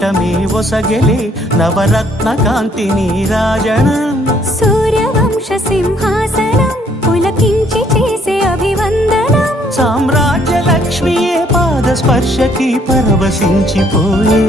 కిరీటమే ఒసగెలే నవరత్న కాంతి నీరాజనం సూర్యవంశ సింహాసనం పులకించి చేసే అభివందనం సామ్రాజ్య లక్ష్మియే పాద స్పర్శకి పరవశించిపోయే